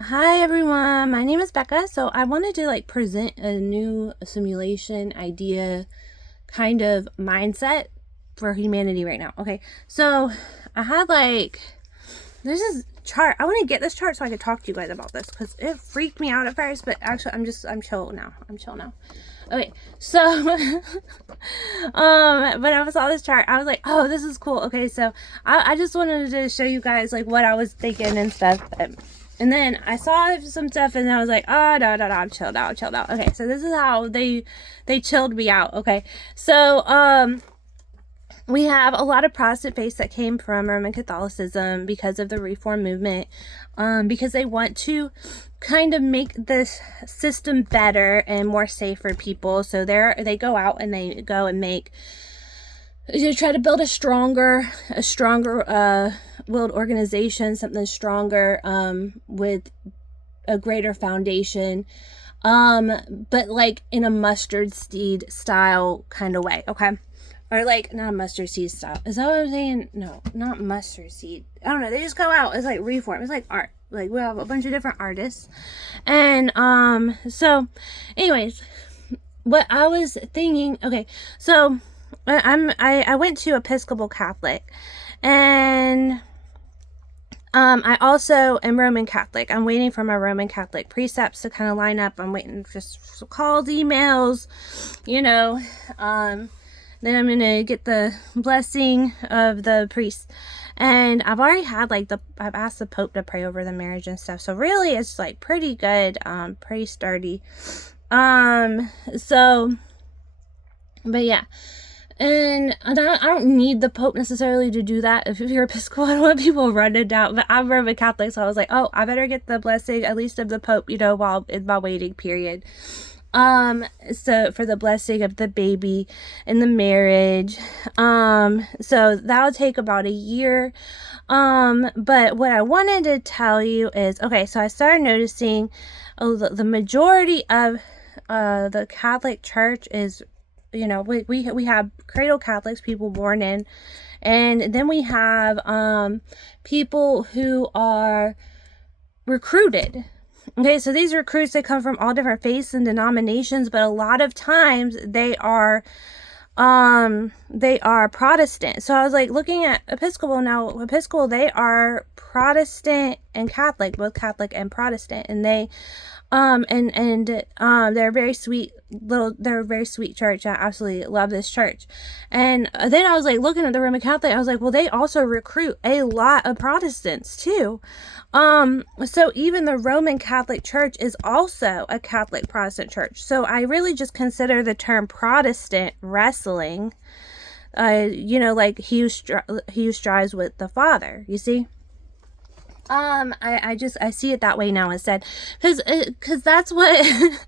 Hi everyone, my name is Becca. So I wanted to present a new simulation idea kind of mindset for humanity right now. Okay, so I had there's this chart. I want to get this chart so I could talk to you guys about this because it freaked me out at first, but actually I'm chill now. I'm chill now. Okay, so when I saw this chart, I was like, oh, this is cool. Okay, so I just wanted to show you guys what I was thinking and stuff. And then I saw some stuff and I was like, oh, no, I'm chilled out, Okay, so this is how they chilled me out. Okay, so we have a lot of Protestant faiths that came from Roman Catholicism because of the Reform movement, because they want to kind of make this system better and more safe for people. So they go out and they go and try to build a stronger willed organization, something stronger, with a greater foundation, but in a mustard seed style kind of way. Okay, or not a mustard seed style. Is that what I'm saying? No, not mustard seed. I don't know. They just go out. It's like Reform. It's like art. We have a bunch of different artists, and so, anyways, what I was thinking. Okay, so I went to Episcopal Catholic, and I also am Roman Catholic. I'm waiting for my Roman Catholic precepts to kind of line up. I'm waiting for just calls, emails, you know. Then I'm gonna get the blessing of the priest, and I've already had I've asked the Pope to pray over the marriage and stuff. So really, it's pretty good, pretty sturdy. So, but yeah. And I don't need the Pope necessarily to do that. If you're Episcopal, I don't want people running down. But I'm Roman Catholic, so I was like, oh, I better get the blessing, at least of the Pope, while in my waiting period. So for the blessing of the baby and the marriage. So that'll take about a year. But what I wanted to tell you is, okay, so I started noticing, the majority of the Catholic Church is, we have cradle Catholics, people born in, and then we have people who are recruited. Okay, so these recruits, they come from all different faiths and denominations, but a lot of times they are Protestant. So I was looking at Episcopal. Now Episcopal, they are Protestant and Catholic, both Catholic and Protestant, and they they're they're a very sweet church. I absolutely love this church. And then I was looking at the Roman Catholic, I was well, they also recruit a lot of Protestants too. So even the Roman Catholic Church is also a Catholic Protestant church. So I really just consider the term Protestant wrestling, he who strives with the Father, you see? I see it that way now instead, because that's what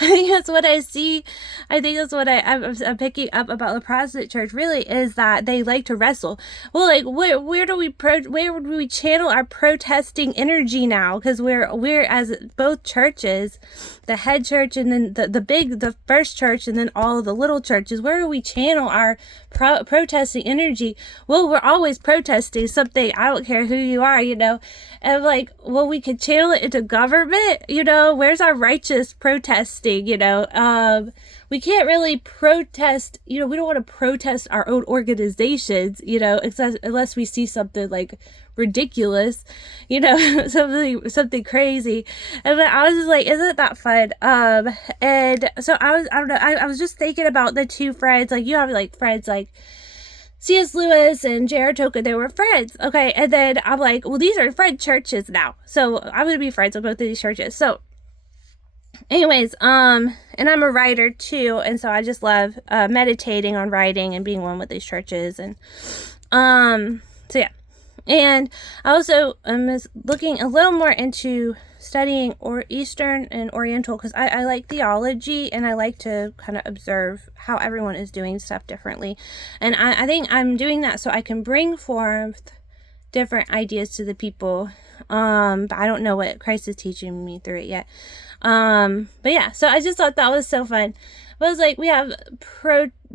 I think that's what I see. I think that's what I'm picking up about the Protestant church. Really, is that they like to wrestle. Well, where would we channel our protesting energy now? Because we're as both churches, the head church and then the first church and then all of the little churches. Where do we channel our protesting energy? Well, we're always protesting something. I don't care who you are, and well, we could channel it into government. Where's our righteous protesting? We can't really protest. We don't want to protest our own organizations. Unless we see something ridiculous, something crazy. And then I was just isn't that fun? And so I don't know. I was just thinking about the two friends. You have friends C.S. Lewis and J.R. Tolkien, they were friends. Okay, and then I'm well, these are friend churches now. So I'm gonna be friends with both of these churches. So anyways, and I'm a writer too, and so I just love meditating on writing and being one with these churches. And so yeah. And I also am looking a little more into studying Eastern and Oriental, because I like theology, and I like to kind of observe how everyone is doing stuff differently. And I think I'm doing that so I can bring forth different ideas to the people. But I don't know what Christ is teaching me through it yet. But yeah, so I just thought that was so fun. But it's like we have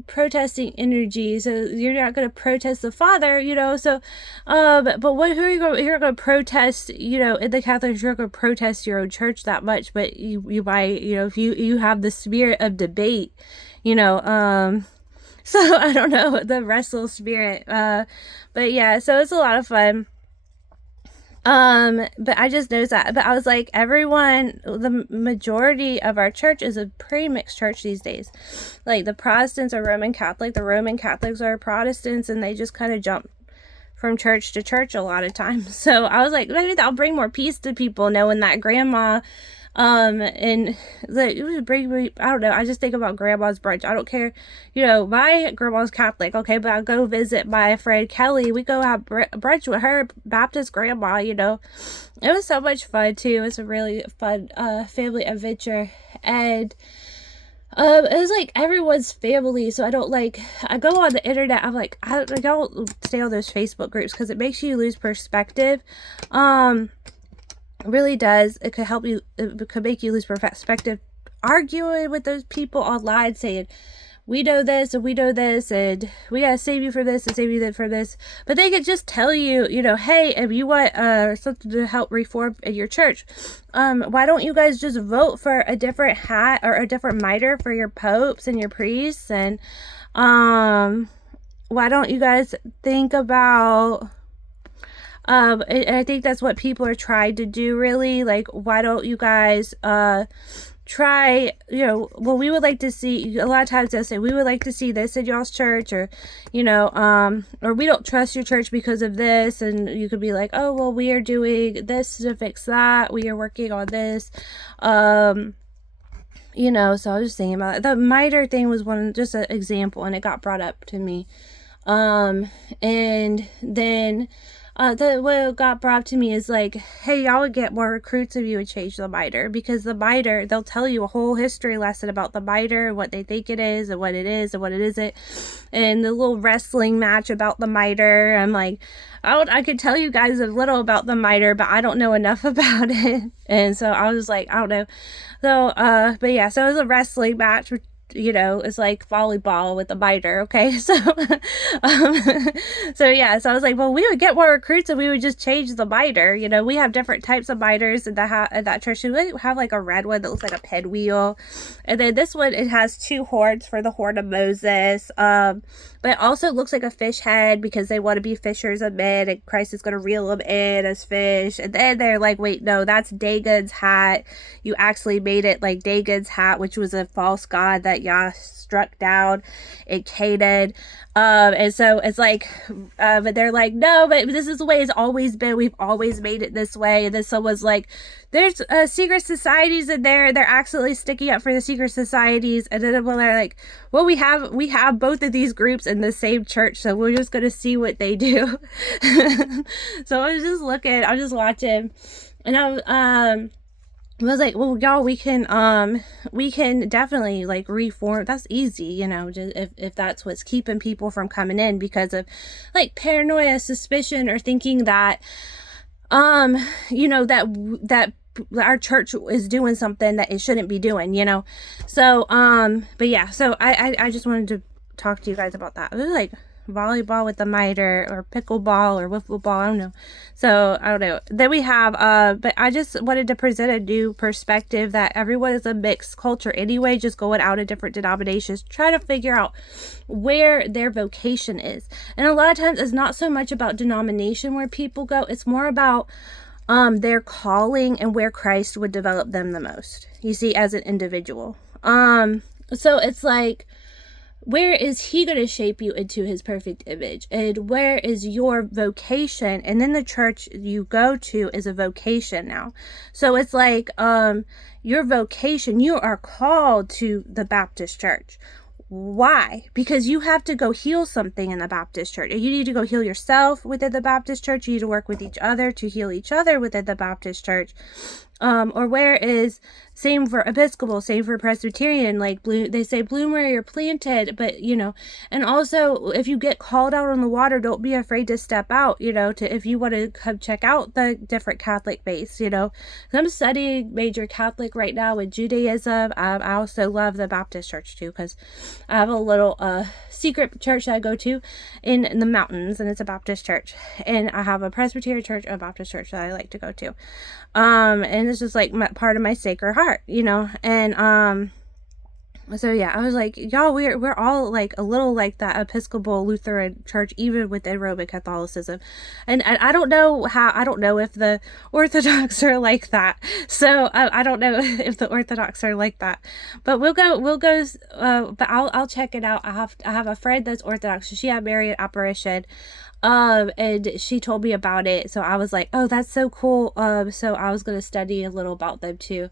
protesting energy, so you're not going to protest the Father, so but what, who are you going, you're going to protest, in the Catholics, you're going to protest your own church that much, but you might, if you have the spirit of debate, so I don't know, the wrestle spirit, but yeah, so it's a lot of fun. But I just noticed that. But I was like, the majority of our church is a pretty mixed church these days. Like the Protestants are Roman Catholic, the Roman Catholics are Protestants, and they just kind of jump from church to church a lot of times. So I was like, maybe that'll bring more peace to people, knowing that grandma and it would bring me, I don't know, I just think about grandma's brunch. I don't care, my grandma's Catholic, okay, but I'll go visit my friend Kelly. We go have brunch with her Baptist grandma. It was so much fun too. It was a really fun family adventure, and it was like everyone's family. So I go on the internet, I'm like, I don't stay on those Facebook groups because it makes you lose perspective. Really does. It could make you lose perspective arguing with those people online saying, we know this and we know this and we gotta save you for this and save you for this. But they could just tell you, hey, if you want something to help reform in your church, why don't you guys just vote for a different hat or a different mitre for your popes and your priests? And why don't you guys think about I think that's what people are trying to do, really. Like, why don't you guys try, well, we would like to see, a lot of times they'll say, we would like to see this in y'all's church, or or we don't trust your church because of this. And you could be like, oh, well, we are doing this to fix that, we are working on this. So I was just thinking about it. The mitre thing was just an example, and it got brought up to me. And then what got brought up to me is like, hey, y'all would get more recruits if you would change the mitre, because the mitre, they'll tell you a whole history lesson about the mitre, what they think it is and what it is and what it isn't, and the little wrestling match about the mitre. I'm like, I could tell you guys a little about the mitre, but I don't know enough about it. And so I was like, I don't know. So but yeah, so it was a wrestling match, it's like volleyball with a mitre, okay? So so yeah, so I was like, well, we would get more recruits if we would just change the mitre. We have different types of mitres in that church. We have like a red one that looks like a pinwheel, and then this one, it has two horns for the horn of Moses, but it also looks like a fish head because they want to be fishers of men, and Christ is going to reel them in as fish. And then they're like, wait, no, that's Dagon's hat. You actually made it like Dagon's hat, which was a false god that Yah struck down in Canaan. And so it's like, but they're like, no, but this is the way it's always been. We've always made it this way. And then someone's like, there's secret societies in there. They're actually sticking up for the secret societies. And then when they're like, well, we have both of these groups in the same church, so we're just going to see what they do. So I was just watching, and I was like, well, y'all, we can definitely like reform. That's easy, just if that's what's keeping people from coming in because of like paranoia, suspicion, or thinking that, that our church is doing something that it shouldn't be doing, So, but yeah, so I just wanted to talk to you guys about that. It was like volleyball with the mitre, or pickleball, or wiffle ball, I don't know. So I don't know. Then we have but I just wanted to present a new perspective that everyone is a mixed culture anyway, just going out of different denominations, try to figure out where their vocation is. And a lot of times it's not so much about denomination where people go, it's more about their calling and where Christ would develop them the most, you see, as an individual. So it's like, where is he going to shape you into his perfect image? And where is your vocation? And then the church you go to is a vocation now. So it's like, your vocation, you are called to the Baptist church. Why? Because you have to go heal something in the Baptist church. You need to go heal yourself within the Baptist church. You need to work with each other to heal each other within the Baptist church. Or where is same for Episcopal, same for Presbyterian, like they say bloom where you're planted, but and also if you get called out on the water, don't be afraid to step out, if you want to come check out the different Catholic faiths, I'm studying major Catholic right now with Judaism. I also love the Baptist church too, because I have a little secret church that I go to in the mountains, and it's a Baptist church, and I have a Presbyterian church, a Baptist church that I like to go to. And it's just like part of my Sacred Heart, and so yeah, I was like, y'all, we're all like a little like that Episcopal Lutheran church, even within Roman Catholicism, and I don't know if the Orthodox are like that. So I don't know if the Orthodox are like that, but we'll go. But I'll check it out. I have a friend that's Orthodox. She had Marian apparition. And she told me about it, so I was like, oh, that's so cool. So I was gonna study a little about them too,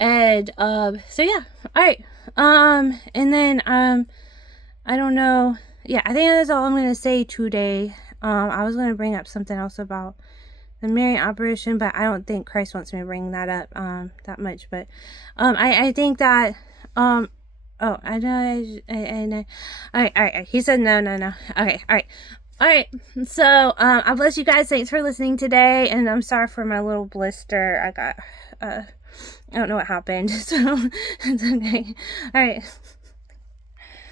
and so yeah, all right. And then I don't know. Yeah, I think that's all I'm gonna say today. I was gonna bring up something else about the Marian apparition, but I don't think Christ wants me to bring that up that much. But I think that oh, I know. I know. All right. He said no. Okay, all right. All right, so I bless you guys. Thanks for listening today, and I'm sorry for my little blister. I got I don't know what happened, so it's okay. All right.